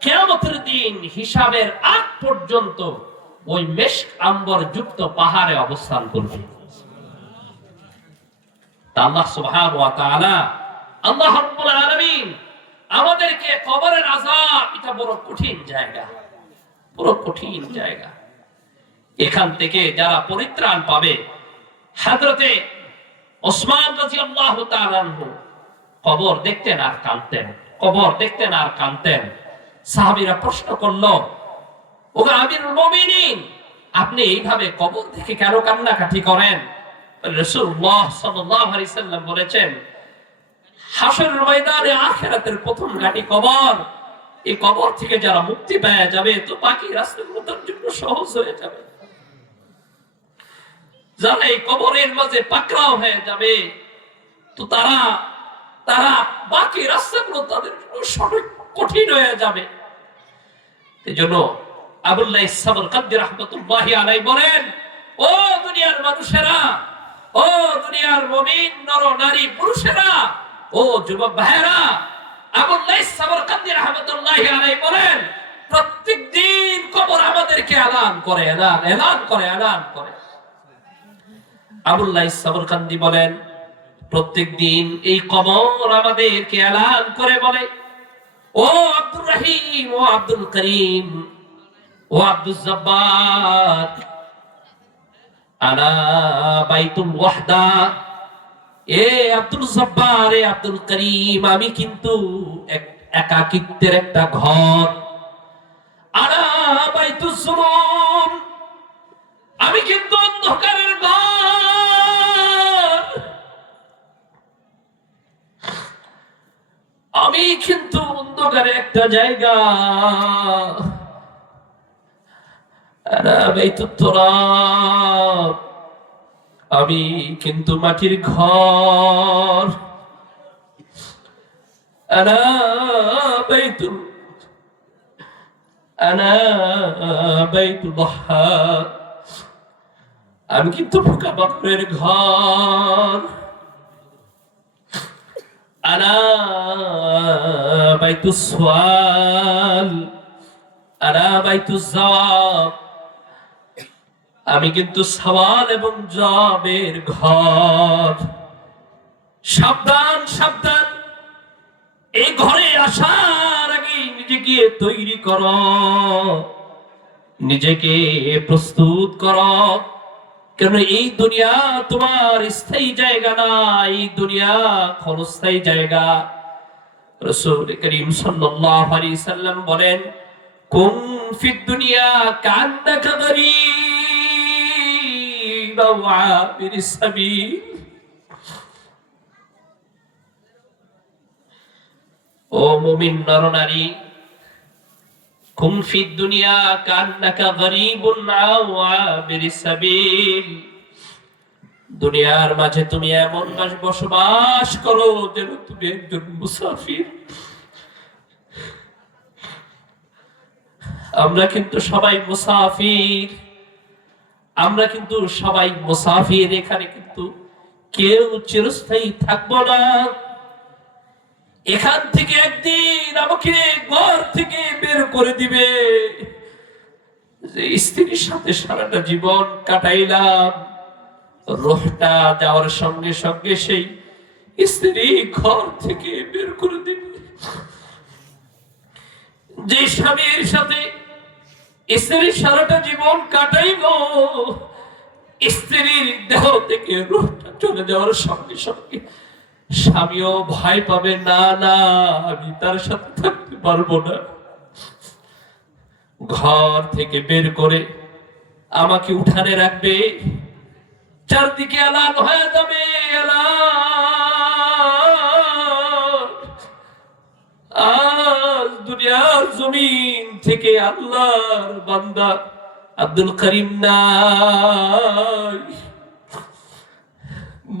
কিয়ামতের দিন হিসাবের আগ পর্যন্ত ওই মেশক আম্বর যুক্ত পাহাড়ে অবস্থান করবে। আল্লাহ সুবহানাহু ওয়া তাআলা, আল্লাহ রাব্বুল আলামিন আমাদেরকে কবরের আযাব, এটা বড় কঠিন জায়গা, বড় কঠিন জায়গা। এখান থেকে যারা পরিত্রাণ পাবে, হযরতে ওসমান রাদিয়াল্লাহু তাআলা আনহু কবর দেখতেন আর কাঁদতেন, কবর দেখতেন আর কাঁদতেন। সাহাবীরা প্রশ্ন করলো, ও আমিরুল মুমিনিন, আপনি এইভাবে কবর দেখে কেন কান্নাকাটি করেন? রাসূলুল্লাহ সাল্লাল্লাহু আলাইহি সাল্লাম বলেছেন, হাশরের ময়দানে আখিরাতের প্রথম ঘাঁটি কবর, এই কবর থেকে যারা মুক্তি পেয়ে যাবে তো বাকি রাস্তাগুলো তার জন্য সহজ হয়ে যাবে। যারা এই কবরের মাঝে পাকড়াও হয়ে যাবে তো তারা বাকি রাস্তাগুলো তাদের জন্য সঠিক কঠিন হয়ে যাবে। এজন্য আবুল্লাহ সাবরকান্দি রাহমাতুল্লাহি আলাইহি বলেন, ও দুনিয়ার মানুষেরা, ও দুনিয়ার মুমিন নর নারী পুরুষেরা, ও যুবক ভাইরা, আবুল্লাহ সাবরকান্দি রাহমাতুল্লাহি আলাইহি বলেন, প্রত্যেকদিন কবর আমাদেরকে এলান করে, এলান করে। আবুল্লাহ সাবরকান্দি বলেন, প্রত্যেকদিন এই কবর আমাদেরকে এলান করে বলে, ও আব্দুর রহিম, ও আব্দুল করিম, ও আব্দুল জব্বার, আনা বাইতুল ওয়াহদা, এ আব্দুল জব্বার, এ আব্দুল করিম, আমি কিন্তু একাকিত্বের একটা ঘর। আনা বাইতুল জুলুম, আমি কিন্তু অন্ধকারের ঘর। আমি কিন্তু অন্ধকার চমৎকার একটা জায়গা। আনা বাইতুত তুরাব, আমি কিন্তু মাটির ঘর। আনা বাইতুল আনা বাইতুল দহা, আমি কিন্তু পোকা বাকরের ঘর। আনা বাইতুস সুয়াল, আনা বাইতুজ জওয়াব, আমি কিন্তু সওয়াল এবং জবাবের ঘর। সাবধান সাবধান, এই ঘরে আসার আগে নিজেকে তৈরি করো, নিজেকে প্রস্তুত করো। কেন এই দুনিয়া তোমার স্থায়ী জায়গা না, এই দুনিয়া ক্ষণস্থায়ী জায়গা। রাসূল করিম সাল্লাল্লাহু আলাইহি সাল্লাম বলেন, কুন ফিদ দুনিয়া কান্নাকা গরীব ওয়া আবিরিস সাবিল। ও মুমিন নরনারী, কুন ফিদ দুনিয়া কান্নাকা গরীবুন আও আবিরিস সাবিল। দুনিয়ার মাঝে তুমি এমন বসবাস করো যেন তুমি একজন মুসাফির। আমরা কিন্তু সবাই মুসাফির, আমরা কিন্তু সবাই মুসাফির। এখানে কিন্তু কেউ চিরস্থায়ী থাকবো না। এখান থেকে একদিন আমাকে ঘর থেকে বের করে দিবে। যে স্ত্রীর সাথে সারাটা জীবন কাটাইলাম, রূহটা যাওয়ার সঙ্গে সঙ্গে সেই স্ত্রী ঘর থেকে বের করে দিবে। যে স্বামীর সাথে স্ত্রী সারাটা জীবন কাটাইল, স্ত্রীর দেহ থেকে রূহটা চলে যাওয়ার সঙ্গে সঙ্গে স্বামীও ভয় পাবে, না না আমি তার সাথে থাকতে পারবো না। ঘর থেকে বের করে আমাকে উঠানে রাখবে, চারদিকে এলান হয়ে যাবে, আজ দুনিয়ার জমিন থেকে আল্লাহর বান্দা আব্দুল করিম নাই,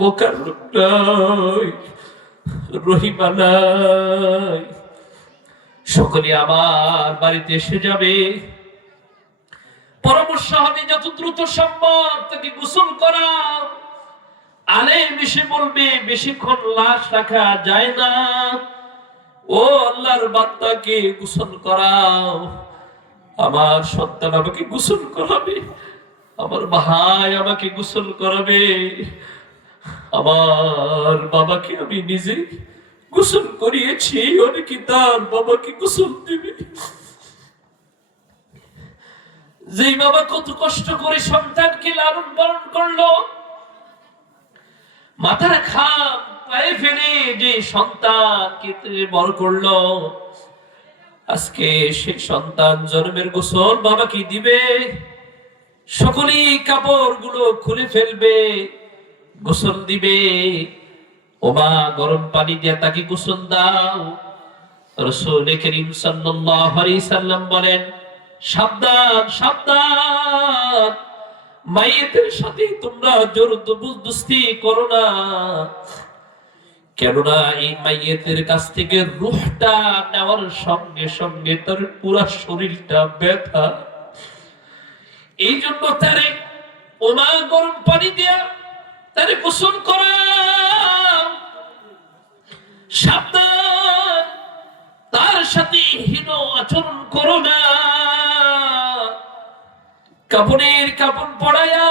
মোকাররম নাই, রহিমা নাই। সকলে আমার বাড়িতে এসে যাবে, পরামর্শ হবে যত দ্রুত সম্ভব তাকে গোসল করা। আলেম এসে বলবে বেশিক্ষণ লাশ রাখা যায় না, ও আল্লাহর বান্দাকে গোসল করাও। আমার সন্তান আমাকে গোসল করাবে, আমার ভাই আমাকে গোসল করাবে, আমার বাবাকে আমি নিজে গোসল করিয়েছি, অনেকে তার বাবাকে গোসল দিবে। যেই বাবা কত কষ্ট করে সন্তানকে লালন পালন করলো, মাথার ঘাম পায়ে ফেলে যে সন্তানকে বড় করলো, আজকে সেই সন্তান জন্মের গোসল বাবাকে দিবে। সকলেই কাপড় গুলো খুলে ফেলবে, গোসল দিবে। ও মা, গরম পানি দিয়ে তাকে গোসল দাও। রাসূল করিম সাল্লাল্লাহু আলাইহি সাল্লাম বলেন, সাবধান সাবধান, মাইয়েতের সাথে তোমরা জোর জবরদস্তি করো না। কেননা এই মাইয়েতের কাছ থেকে রূহটা নেওয়ার সঙ্গে সঙ্গে তার পুরা শরীরটা ব্যথা। এই জন্য তারে ওমা গরম পানি দিয়া তারে গোসল করা। সাবধান, তার সাথে হীন আচরণ করো না। কাপড়ের কাপড় পড়ায়া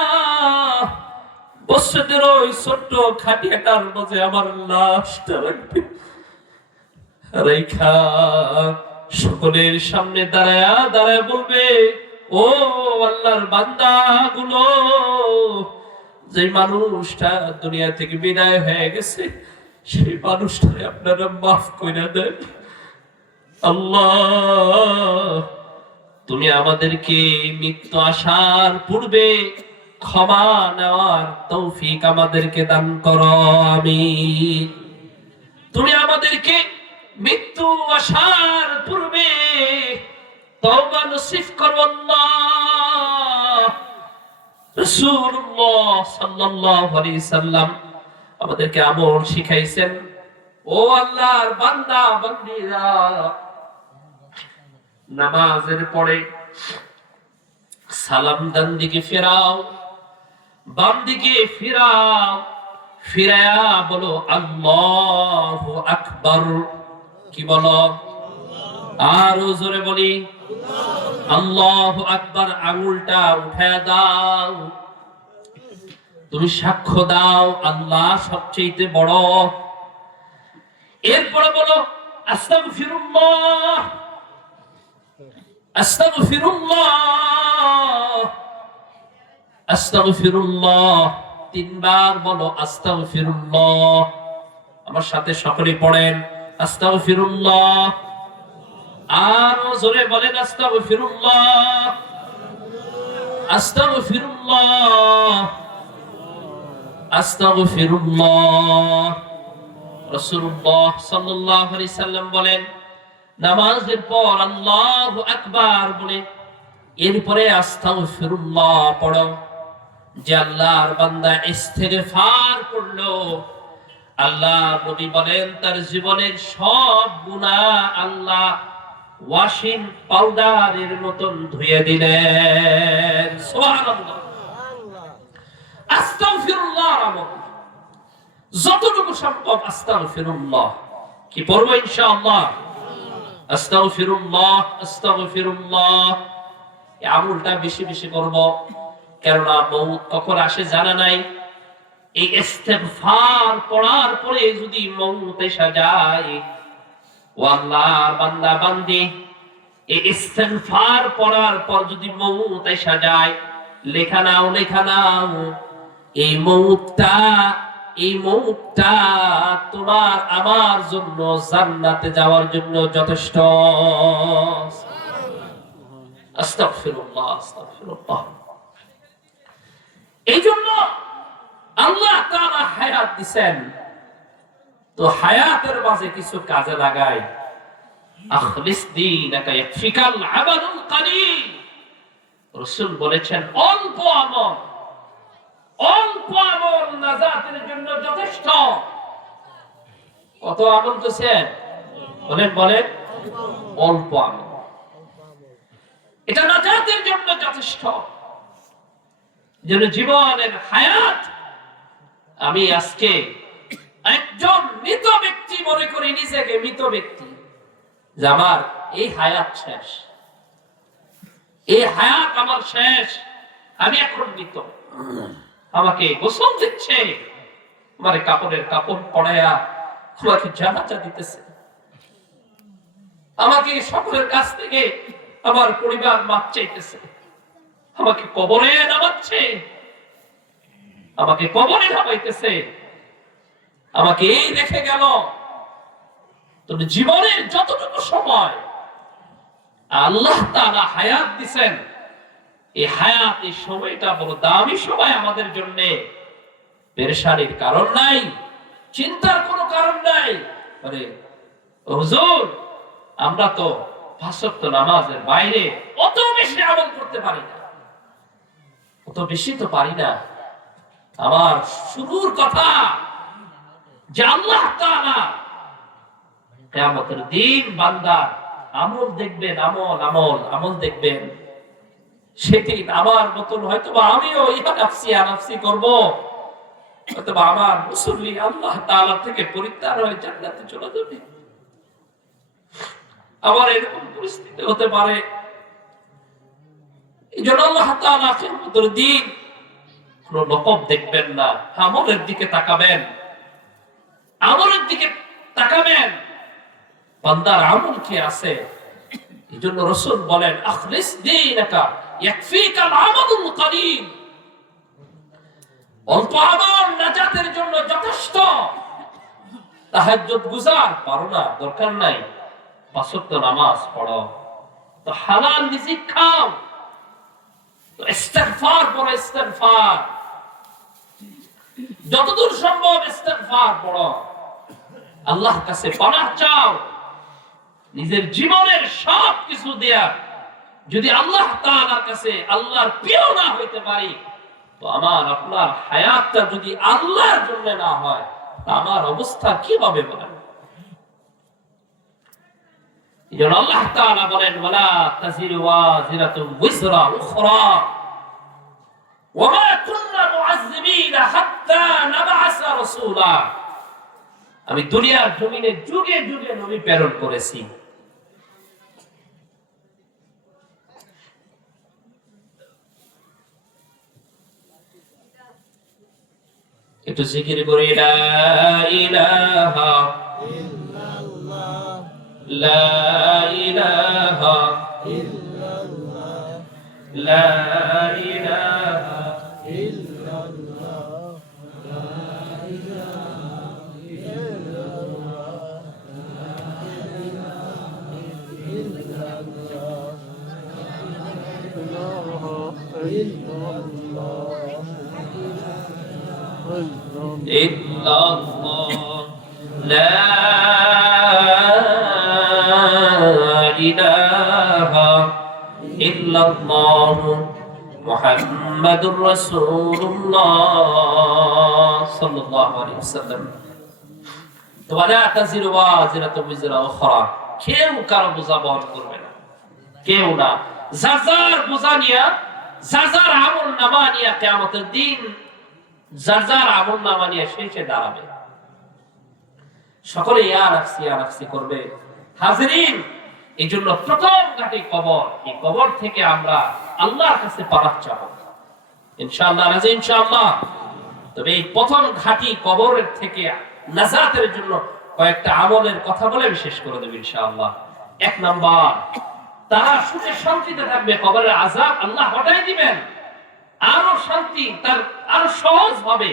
বসদের ওই ছোট্ট খাটিয়াটার মাঝে আমার লাশটা রাখবে রেখা, সকলের সামনে দাঁড়ায়া দাঁড়ায় বলবে, ও আল্লাহর বান্দা গুলো, যে মানুষটা দুনিয়া থেকে বিদায় হয়ে গেছে সেই মানুষটারে আপনারা মাফ করে দেন। আল্লাহ, তুমি আমাদেরকে মৃত্যু আসার পূর্বে ক্ষমা নেওয়ার তৌফিক আমাদেরকে দান করো, আমিন। তুমি আমাদেরকে মৃত্যু আসার পূর্বে তওবা নসিব করো আল্লাহ। রাসূলুল্লাহ সাল্লাল্লাহু আলাইহি সাল্লাম আমাদেরকে আমল শিখাইছেন। ও আল্লাহর বান্দা বান্দীরা, নামাজের পরে সালাম ডান দিকে ফেরাও, বাম দিকে ফিরাও, ফিরায়া বলো আল্লাহু আকবার। কি বলো? আরো জোরে বলি আল্লাহু আকবার। আঙুলটা উঠায়া দাও, তুমি সাক্ষ্য দাও আল্লাহ সবচেয়ে বড়। এরপরে বলো আস্তাগফিরুল্লাহ, আস্তাগফিরুল্লাহ, আস্তাগফিরুল্লাহ। তিনবার বলো আস্তাগফিরুল্লাহ। আমার সাথে সকলে পড়েন আস্তাগফিরুল্লাহ। আরো জোরে বলেন আস্তাগফিরুল্লাহ, আস্তাগফিরুল্লাহ, আস্তাগফিরুল্লাহ। রাসূলুল্লাহ সাল্লাল্লাহু আলাইহি সাল্লাম বলেন, নামাজের পর আল্লাহু আকবার বলে এরপরে আস্তাগফিরুল্লাহ পড়ো। যে আল্লাহর বান্দা ইস্তেগফার করলো, আল্লাহ নবী বলেন তার জীবনের সব গুনাহ আল্লাহ ওয়াশিং পাউডারের মতন ধুয়ে দিলেন। সুবহানাল্লাহ। আস্তাগফিরুল্লাহ আমল যতটুকু সম্ভব আস্তাগফিরুল্লাহ কি পড়বো ইনশাআল্লাহ। আস্তাগফিরুল্লাহ, আস্তাগফিরুল্লাহ। এই আমলটা বেশি বেশি করব, কেননা মউত কখন আসে জানা নাই। এই ইস্তেগফার পড়ার পরে যদি মউত এসে যায়, ও আল্লাহর বান্দা বান্দি, এই ইস্তেগফার পড়ার পর যদি মউত এসে যায়, লেখা নাও, লেখা নাও, এই মউতটা তোমার আমার জন্য জান্নাতে যাওয়ার জন্য যথেষ্ট। আস্তাগফিরুল্লাহ, আস্তাগফিরুল্লাহ। এই জন্য আল্লাহ তাআলা হায়াত দিবেন, তো হায়াতের মাঝে কিছু কাজে লাগায়। আখলিস দীনাকা ইয়াকফিকাল আমালুল কালিল। রাসূল বলেছেন অল্প আমল, অল্প আমল নাজাতের জন্য যথেষ্ট। কত আমল করছেন বলেন, বলেন অল্প আমল, এটা নাজাতের জন্য যথেষ্ট। যেন জীবনের হায়াত, আমি আজকে একজন মৃত ব্যক্তি মনে করি নিজেকে, মৃত ব্যক্তি, যে আমার এই হায়াত শেষ, এই হায়াত আমার শেষ, আমি এখন মৃত। আমাকে গোসল দিচ্ছে, আমার কাপড়ের কাপড় পরায়া আমাকে জানাজা দিতেছে, আমাকে সকলের কাছ থেকে আমার পরিবার মাপ চাইতেছে, আমাকে কবরে নামাচ্ছে, আমাকে কবরে নামাইতেছে, আমাকে এই রেখে গেল। তবে জীবনের যতটুকু সময় আল্লাহ তাআলা হায়াত দিবেন, এই হায়াত, এই সময়টা বড় দামি সময় আমাদের জন্য। পেরেশানির কারণ নাই, চিন্তার কোনো কারণ নাই। আরে হুজুর, আমরা তো ৫ ওয়াক্ত নামাজের বাইরে অত বেশি আমল করতে পারি না, অত বেশি তো পারি না। আমার শুরুর কথা যে আল্লাহ তাআলা কিয়ামতের দিন বান্দার আমল দেখবেন, আমল আমল আমল দেখবেন। সেদিন আমার মতন হয়তোবা আমিও ইয়া নাফসি করব, হয়তোবা আমার মুসল্লি আল্লাহ তাআলা থেকে পরিত্রাণ হয়ে জান্নাতে চলে যাবে। আবার এরকম পরিস্থিতি হতে পারে। এই জন্য আল্লাহ তাআলা কিয়ামতের দিন কোন লকব দেখবেন না, আমলের দিকে তাকাবেন, আমলের দিকে তাকাবেন, বান্দার আমল কি আছে। এই জন্য রাসূল বলেন আখলিস দীনাকা ইয়াকফিকাল আমালুল কালিল। অল্প আমল নাজাতের জন্য যথেষ্ট। তাহাজ্জুদ গুজার পারো না, দরকার নাই, ৫ ওয়াক্ত নামাজ পড়ো, তো হালাল রিজিক খাও, তো ইস্তিগফার পড়ো, ইস্তিগফার যতদূর সম্ভব ইস্তিগফার পড়ো, আল্লাহর কাছে পানাহ চাও। নিজের জীবনের সব কিছু দেয়া যদি আল্লাহ তাআলার কাছে আল্লাহর প্রিয় না হইতে পারি, তো আমার আপনার হায়াতটা যদি আল্লাহর জন্য না হয়, আমার অবস্থা কিভাবে বলেন? যেন আল্লাহ তাআলা বলেন, ওয়ালা তাজিরু ওয়াজিরাতুন উযরা উখরা ওয়া মা কুননা মুআযযিবিনা হাত্তা নাবআসা রাসূলা। আমি দুনিয়ার জমিনে যুগে যুগে নবী প্রেরণ করেছি। একটু জিকির করি, লা ইলাহা ইল্লাল্লাহ, লা ইলাহা ইল্লাল্লাহ, লা ইলাহা ইল্লাল্লাহ, লা ইলাহা ইল্লাল্লাহ, লা ইলাহা ইল্লাল্লাহ, illallah, la ilaha illallah, Muhammadur Rasulullah sallallahu alaihi wasallam। তো ওয়ালা তাজিরু ওয়াজিরাতুন উযরা উখরা, কেউ কারো বোঝা বহন করবে না, কেউ না। যার যার বোঝা নিয়া, যার যার আমল নামা নিয়া কিয়ামতের দিন যার যার আমল নামা নিয়ে শেষে দাঁড়াবে। সকলে ইয়া নাফসি করবে। হাজিরিন, এই জন্য প্রথম ঘাটি কবর। এই কবর থেকে আমরা আল্লাহর কাছে পানাহ চাবো ইনশাআল্লাহ, রাজি ইনশাআল্লাহ। তবে এই প্রথম ঘাটি কবরের থেকে নাজাতের জন্য কয়েকটা আমলের কথা বলে বিশেষ করে দেব ইনশাআল্লাহ। এক নাম্বার, তারা সুখে শান্তিতে থাকবে, কবরের আযাব আল্লাহ হটাই দিবেন, আরো শান্তি তার আরো সহজ হবে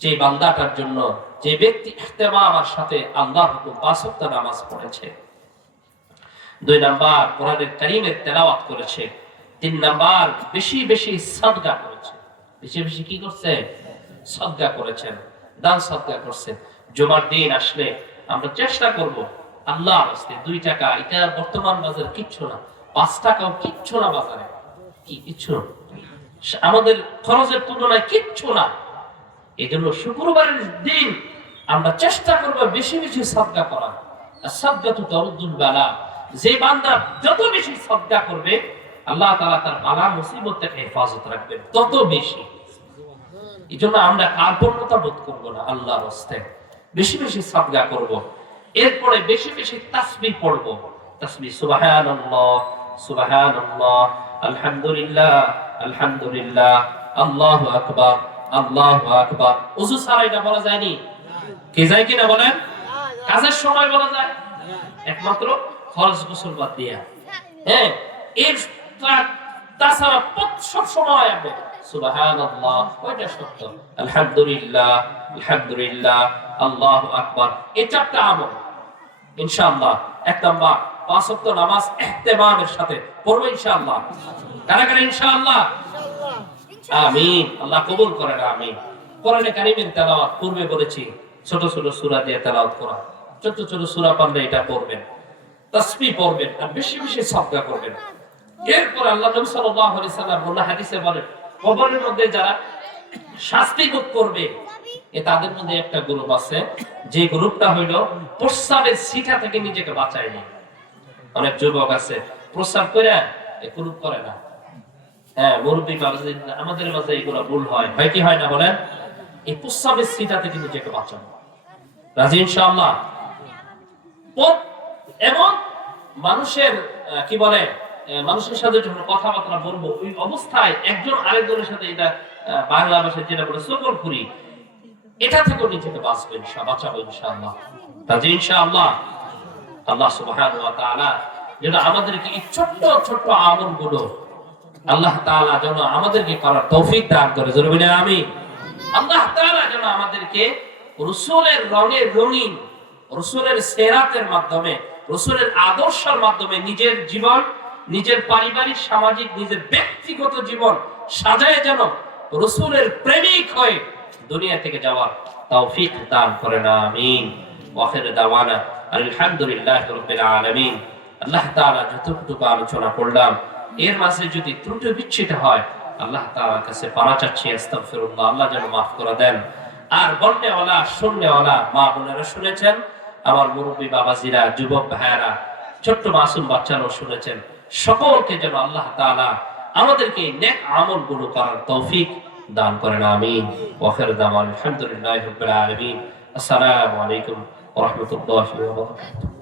যে বান্দাটার জন্য, যে ব্যক্তি ইহতিমামের সাথে আল্লাহর হুকুম ৫ ওয়াক্ত নামাজ পড়েছে। ২ নাম্বার, কোরআনের কারীমের তেলাওয়াত করেছে। ৩ নাম্বার, বেশি বেশি সাদকা করেছে। বেশি বেশি কি করছে? সাদকা করেছেন, দান সাদকা করছে। জুমার দিন আসলে আমরা চেষ্টা করব আল্লাহর রাস্তে ২ টাকা, এটা বর্তমান বাজারে কিচ্ছু না, ৫ টাকাও কিচ্ছু না, বাজারে কি কিচ্ছু আমাদের খরচের তুলনায় কিচ্ছু না। এই জন্য শুক্রবারের দিন আমরা চেষ্টা করবো বেশি বেশি সাদকা করা। সাদকাতু তারুদ্দুল বালা, যে বান্দা যত বেশি সাদকা করবে আল্লাহ তাআলা তার বালা মুসিবত থেকে হেফাজত রাখবেন তত বেশি। এই জন্য আমরা কার্পণ্যতা বোধ করবো না, আল্লাহর রাস্তায় বেশি বেশি সাদকা করব। এরপরে বেশি বেশি তাসবিহ পড়বো। তাসবিহ সুবহানাল্লাহ সুবহানাল্লাহ, আলহামদুলিল্লাহ আলহামদুলিল্লাহ, আল্লাহু আকবার আল্লাহু আকবার। ওযু ছাড়া এটা বলা যায়নি, কে যায় কিনা বলেন? কাজের সময় বলা যায়, একমাত্র ফরজ গোসল বাদ দিয়া। হ্যাঁ, এর তাছাড়া সব সময় হবে সুবহানাল্লাহ, ওইটা সত্য, আলহামদুলিল্লাহ আলহামদুলিল্লাহ, আল্লাহু আকবার। এই 4টা আমল ইনশাআল্লাহ। ১ নাম্বার, ৫ ওয়াক্ত নামাজ ইহতিমামের সাথে পড়ব ইনশাআল্লাহ। কারা কারা ইনশাআল্লাহ? আমিন, আল্লাহ কবুল করেন, আমিন। কোরআনে কারীমের তেলাওয়াত পূর্বে বলেছি, ছোট ছোট সূরা দিয়ে তেলাওয়াত করা, ছোট ছোট সূরা পারলে এটা পড়বেন, তাসবিহ পড়বেন, আর বেশি বেশি সাদকা করবেন। এরপর আল্লাহ নবী সাল্লাল্লাহু আলাইহি সাল্লাম বলেন, হাদিসে বলেন, কবরের মধ্যে যারা শাস্তি ভোগ করবে তাদের মধ্যে একটা গ্রুপ আছে, যে গ্রুপটা হইল প্রস্রাবের ছিটা থেকে নিজেকে বাঁচায় নেয়। অনেক যুবক আছে প্রস্রাব করে গ্রুপ করে না। হ্যাঁ, মুরব্বী আমাদের মাঝে এগুলো ভুল হয়, হয় কি হয় না বলেন? এই প্রস্রাবের ছিটা থেকে নিজেকে বাঁচানো, রাজি ইনশাআল্লাহ। এবং মানুষের কি বলে, মানুষের সাথে যখন কথাবার্তা বলবো ওই অবস্থায় একজন আরেকজনের সাথে, এটা বাংলা ভাষায় যেটা বলে সকলখুরি, এটা থেকেও নিজেকে বাঁচবে বাঁচাবো ইনশাআল্লাহ, রাজি ইনশাআল্লাহ। আল্লাহ সুবহানাহু ওয়া তাআলা যেন আমাদেরকে এই ছোট্ট ছোট্ট আমলগুলো আল্লাহ তাআলা যেন আমাদেরকে করার তৌফিক দান করে, জোরে বলেন আমিন। আল্লাহ তাআলা যেন আমাদেরকে রাসূলের রঙের রঙিন, রাসূলের সিরাতের মাধ্যমে, রাসূলের আদর্শের মাধ্যমে নিজের জীবন, নিজের পারিবারিক, সামাজিক, নিজের ব্যক্তিগত জীবন সাজায় যেন রাসূলের প্রেমিক হয়ে দুনিয়া থেকে যাওয়ার তৌফিক দান করেন, আমিন। ওয়া আখিরু দাওয়ানা আলহামদুলিল্লাহি রাব্বিল আলামিন। আল্লাহ তাআলা যতটুকু আলোচনা করলাম এর মাঝে যদি ত্রুটি বিচ্ছিন্ন হয় আল্লাহ তাআলার কাছে পানা চাচ্ছি, আস্তাগফিরুল্লাহ, আল্লাহ যেন মাফ করে দেন। আর বলনেওয়ালা শুননেওয়ালা মা বোনেরা শুনেছেন, আমার মুরব্বী বাবাজিরা, যুবক ভাইয়েরা, ছোট্ট মাসুম বাচ্চারাও শুনেছেন, সকলকে যেন আল্লাহ তাআলা আমাদেরকে নেক আমলগুলো করার তৌফিক দান করেন, আমিন। ওয়া আখিরু দাওয়ানা আলহামদুলিল্লাহি রাব্বিল আলামিন। আসসালামু আলাইকুম ওয়া রাহমাতুল্লাহি ওয়া বারাকাতুহু।